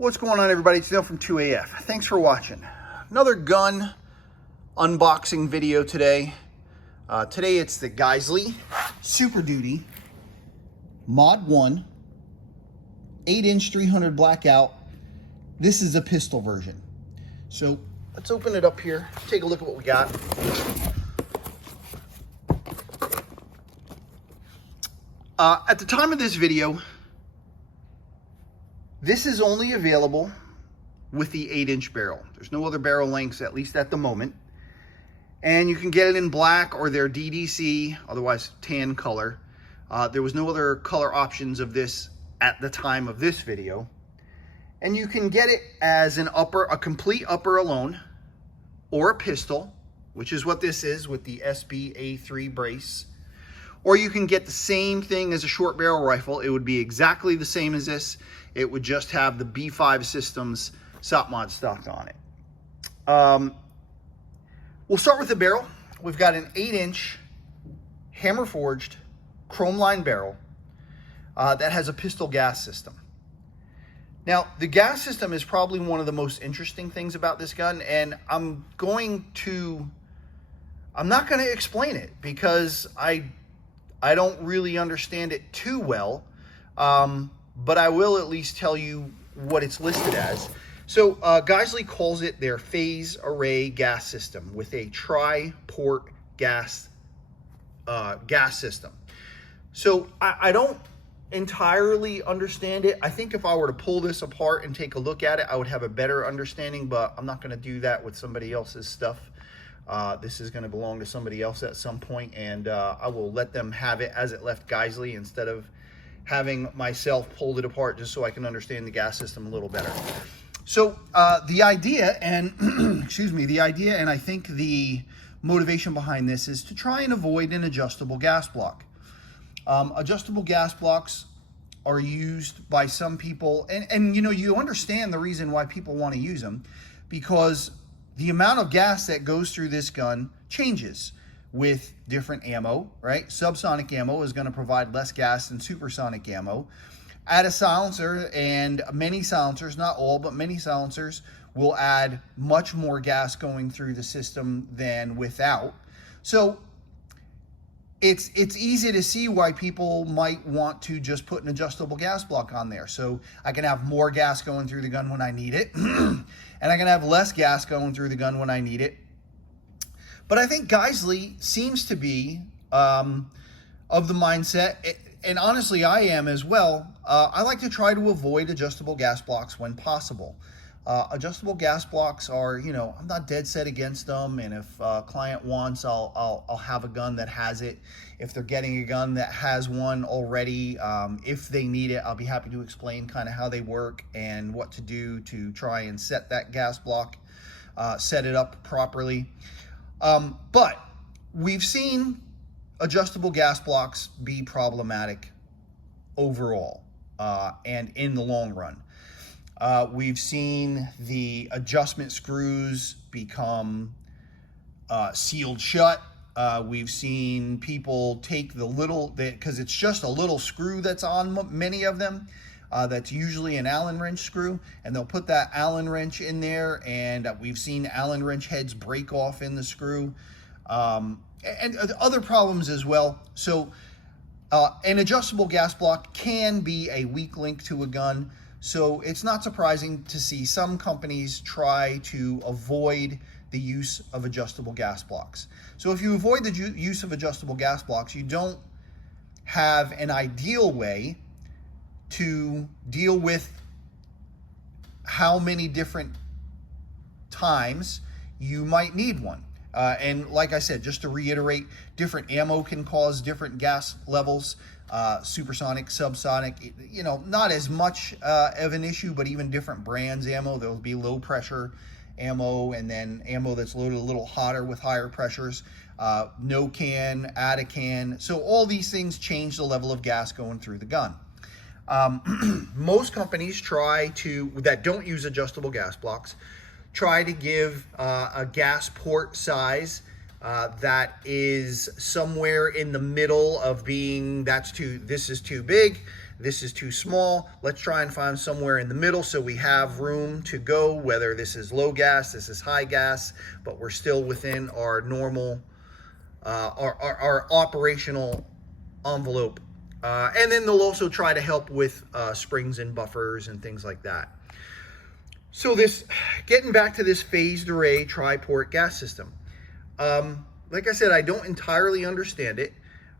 What's going on, everybody? It's Neil from 2AF. Thanks for watching. Another gun unboxing video today. Today it's the Geissele Super Duty Mod 1 8-inch 300 blackout. This is a pistol version. So let's open it up here, take a look at what we got. At the time of this video, this is only available with the 8-inch barrel. There's no other barrel lengths, at least at the moment. And you can get it in black or their DDC, otherwise tan color. There was no other color options of this at the time of this video. And you can get it as a complete upper alone, or a pistol, which is what this is with the SB-A3 brace. Or you can get the same thing as a short barrel rifle. It would be exactly the same as this. It would just have the B5 Systems SOP mod stocked on it. We'll start with the barrel. We've got an 8-inch hammer forged chrome lined barrel that has a pistol gas system. Now, the gas system is probably one of the most interesting things about this gun, and I'm not going to explain it because I don't really understand it too well, but I will at least tell you what it's listed as. So Geissele calls it their phase array gas system with a tri-port gas system. So I don't entirely understand it. I think if I were to pull this apart and take a look at it, I would have a better understanding, but I'm not going to do that with somebody else's stuff. This is going to belong to somebody else at some point, and I will let them have it as it left Geissele instead of having myself pulled it apart just so I can understand the gas system a little better. So the idea and excuse me, the idea and I think the motivation behind this is to try and avoid an adjustable gas block. Adjustable gas blocks are used by some people, and you know, you understand the reason why people want to use them, because the amount of gas that goes through this gun changes with different ammo, right? Subsonic ammo is going to provide less gas than supersonic ammo. Add a silencer, and many silencers, not all, but many silencers will add much more gas going through the system than without. So it's easy to see why people might want to just put an adjustable gas block on there. So I can have more gas going through the gun when I need it, and I can have less gas going through the gun when I need it. But I think Geissele seems to be of the mindset, and honestly I am as well, I like to try to avoid adjustable gas blocks when possible. Adjustable gas blocks are, you know, I'm not dead set against them, and if a client wants, I'll have a gun that has it. If they're getting a gun that has one already, if they need it, I'll be happy to explain kind of how they work and what to do to try and set that gas block, set it up properly. But we've seen adjustable gas blocks be problematic overall, and in the long run. We've seen the adjustment screws become sealed shut. We've seen people take the little, because it's just a little screw that's on many of them. That's usually an Allen wrench screw, and they'll put that Allen wrench in there, and we've seen Allen wrench heads break off in the screw, and other problems as well. So an adjustable gas block can be a weak link to a gun. So it's not surprising to see some companies try to avoid the use of adjustable gas blocks. So if you avoid the use of adjustable gas blocks, you don't have an ideal way to deal with how many different times you might need one. And like I said, just to reiterate, different ammo can cause different gas levels. Supersonic, subsonic, you know, not as much of an issue, but even different brands ammo. There'll be low pressure ammo, and then ammo that's loaded a little hotter with higher pressures. No can, add a can. So all these things change the level of gas going through the gun. Most companies that don't use adjustable gas blocks try to give a gas port size that is somewhere in the middle of being, this is too big, This is too small. Let's try and find somewhere in the middle so we have room to go, whether this is low gas, this is high gas, but we're still within our normal, our operational envelope. And then they'll also try to help with springs and buffers and things like that. So getting back to this phased array tri-port gas system. Like I said, I don't entirely understand it,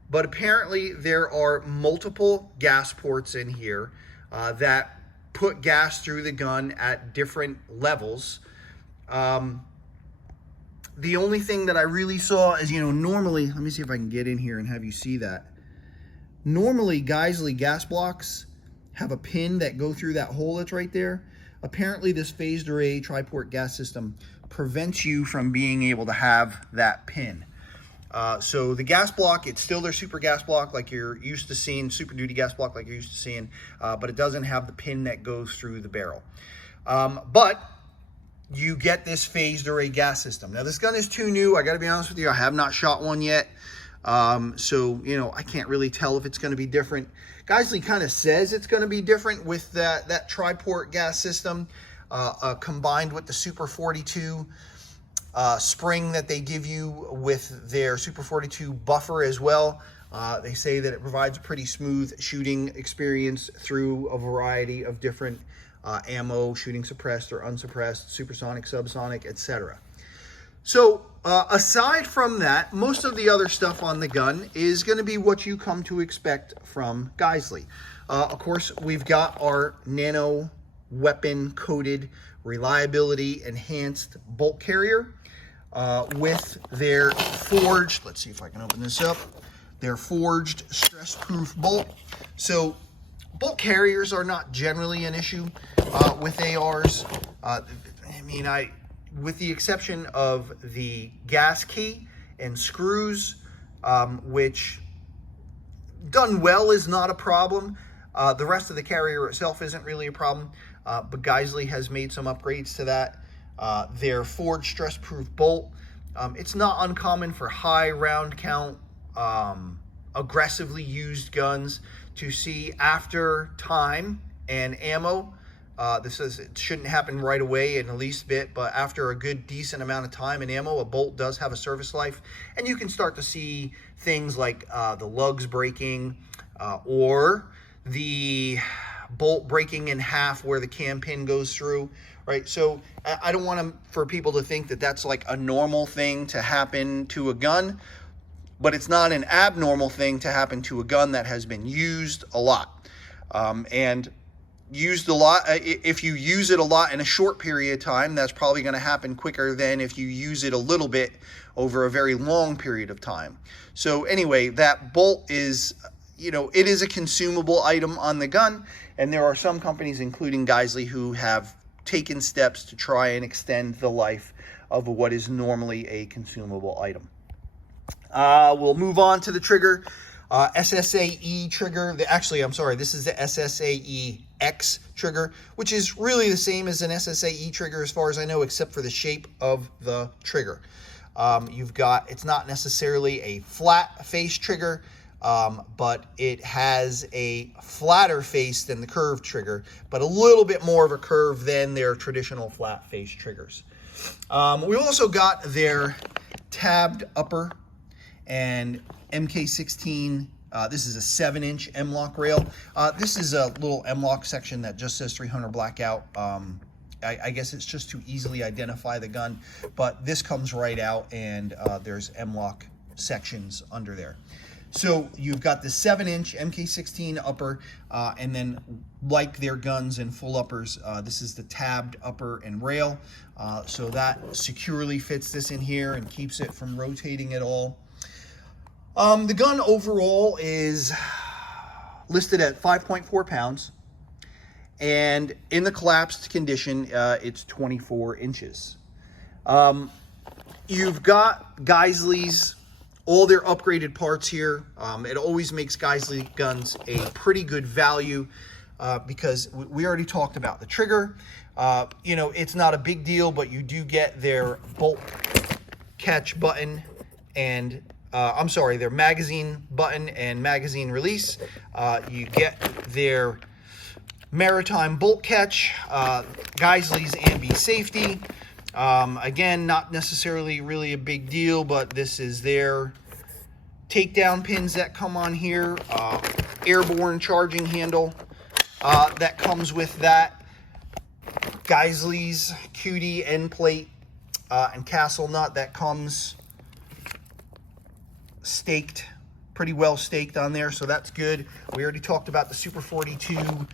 but apparently there are multiple gas ports in here that put gas through the gun at different levels. The only thing that I really saw is, normally, let me see if I can get in here and have you see that. Normally, Geissele gas blocks have a pin that go through that hole that's right there. Apparently, this phased array tri-port gas system prevents you from being able to have that pin. So the gas block, it's still their super gas block like you're used to seeing, super duty gas block like you're used to seeing, but it doesn't have the pin that goes through the barrel. But you get this phased array gas system. Now, this gun is too new. I got to be honest with you. I have not shot one yet. So, I can't really tell if it's going to be different. Geissele kind of says it's going to be different with that tri-port gas system, combined with the Super 42 spring that they give you with their Super 42 buffer as well. They say that it provides a pretty smooth shooting experience through a variety of different ammo, shooting suppressed or unsuppressed, supersonic, subsonic, etc. So aside from that, most of the other stuff on the gun is going to be what you come to expect from Geissele. Of course, we've got our nano weapon coated reliability enhanced bolt carrier with their forged, let's see if I can open this up, their forged stress proof bolt. So bolt carriers are not generally an issue with ARs. With the exception of the gas key and screws, which done well is not a problem. The rest of the carrier itself isn't really a problem, but Geissele has made some upgrades to that. Their forged stress-proof bolt, it's not uncommon for high round count, aggressively used guns to see after time and ammo. It shouldn't happen right away in the least bit, but after a good decent amount of time and ammo, a bolt does have a service life, and you can start to see things like the lugs breaking or the bolt breaking in half where the cam pin goes through, right? So I don't want for people to think that that's like a normal thing to happen to a gun, but it's not an abnormal thing to happen to a gun that has been used a lot. And used a lot, if you use it a lot in a short period of time, that's probably going to happen quicker than if you use it a little bit over a very long period of time. So anyway, that bolt is, it is a consumable item on the gun, and there are some companies, including Geissele, who have taken steps to try and extend the life of what is normally a consumable item. We'll move on to the trigger. SSAE trigger. This is the SSAE X trigger, which is really the same as an SSAE trigger as far as I know, except for the shape of the trigger. It's not necessarily a flat face trigger, but it has a flatter face than the curved trigger, but a little bit more of a curve than their traditional flat face triggers. We also got their tabbed upper and MK16. This is a 7-inch M-LOK rail. This is a little M-LOK section that just says 300 blackout. I guess it's just to easily identify the gun, but this comes right out, and there's M-LOK sections under there. So you've got the 7-inch MK16 upper, and then like their guns and full uppers, this is the tabbed upper and rail. So that securely fits this in here and keeps it from rotating at all. The gun overall is listed at 5.4 pounds, and in the collapsed condition, it's 24 inches. You've got Geissele's, all their upgraded parts here. It always makes Geissele guns a pretty good value because we already talked about the trigger. It's not a big deal, but you do get their bolt catch button and I'm sorry, their magazine button and magazine release. You get their maritime bolt catch, Geissele's ambi safety. Again, not necessarily really a big deal, but this is their takedown pins that come on here, airborne charging handle that comes with that, Geissele's QD end plate and castle nut that comes staked, pretty well staked on there, so that's good. We already talked about the Super 42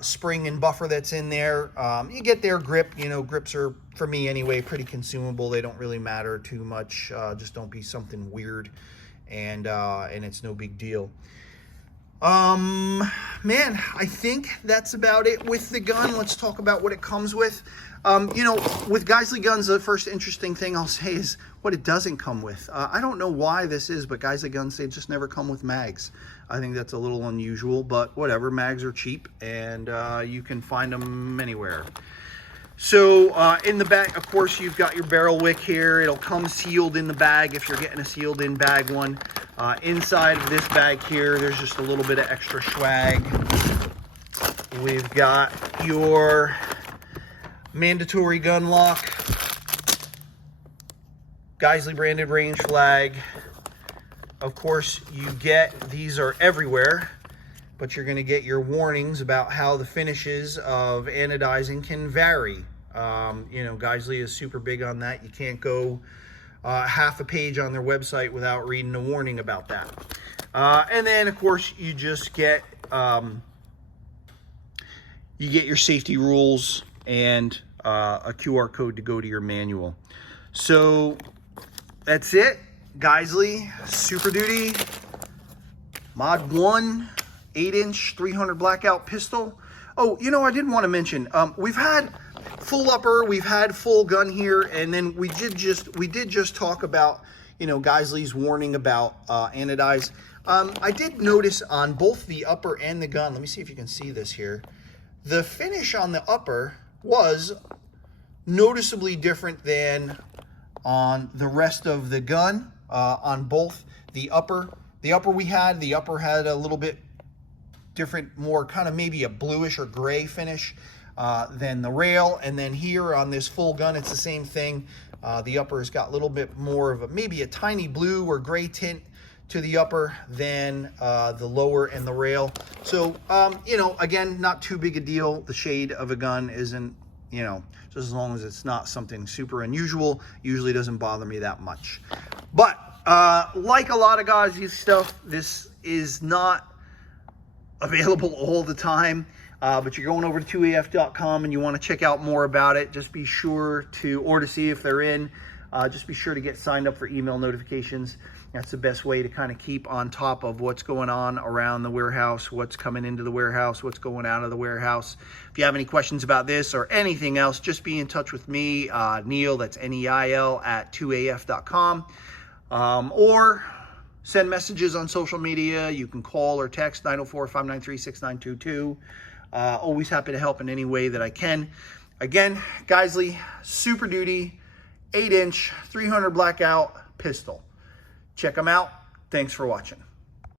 spring and buffer that's in there. You get their grip. You know, grips are, for me anyway, pretty consumable. They don't really matter too much. Just don't be something weird, and it's no big deal. Man, I think that's about it with the gun. Let's talk about what it comes with. You know, with Geissele guns, the first interesting thing I'll say is what it doesn't come with. I don't know why this is, but Geissele guns, they just never come with mags. I think that's a little unusual, but whatever. Mags are cheap, and you can find them anywhere. So in the back, of course, you've got your barrel wick here. It'll come sealed in the bag if you're getting a sealed in bag one. Inside of this bag here, there's just a little bit of extra swag. We've got your mandatory gun lock, Geissele branded range flag. Of course, you get, these are everywhere, but you're going to get your warnings about how the finishes of anodizing can vary. You know, Geissele is super big on that. You can't go half a page on their website without reading a warning about that. And then, of course, you just get your safety rules and a QR code to go to your manual. So that's it. Geissele Super Duty Mod 1 8-inch 300 blackout pistol. Oh, you know, I did want to mention, we've had full upper, we've had full gun here, and then we did just talk about, you know, Geissele's warning about anodize. I did notice on both the upper and the gun, let me see if you can see this here, the finish on the upper was noticeably different than on the rest of the gun. On both the upper we had, the upper had a little bit different, more kind of maybe a bluish or gray finish than the rail. And then here on this full gun, it's the same thing. The upper has got a little bit more of a, maybe a tiny blue or gray tint to the upper than the lower and the rail. So, you know, again, not too big a deal. The shade of a gun isn't, you know, just as long as it's not something super unusual, usually doesn't bother me that much. But like a lot of Geissele stuff, this is not available all the time. But you're going over to 2af.com and you want to check out more about it, just be sure to, or to see if they're in, just be sure to get signed up for email notifications. That's the best way to kind of keep on top of what's going on around the warehouse, what's coming into the warehouse, what's going out of the warehouse. If you have any questions about this or anything else, just be in touch with me, Neil, that's Neil, at 2af.com. Or send messages on social media. You can call or text 904-593-6922. Always happy to help in any way that I can. Again, Geissele Super Duty 8-inch 300 blackout pistol. Check them out. Thanks for watching.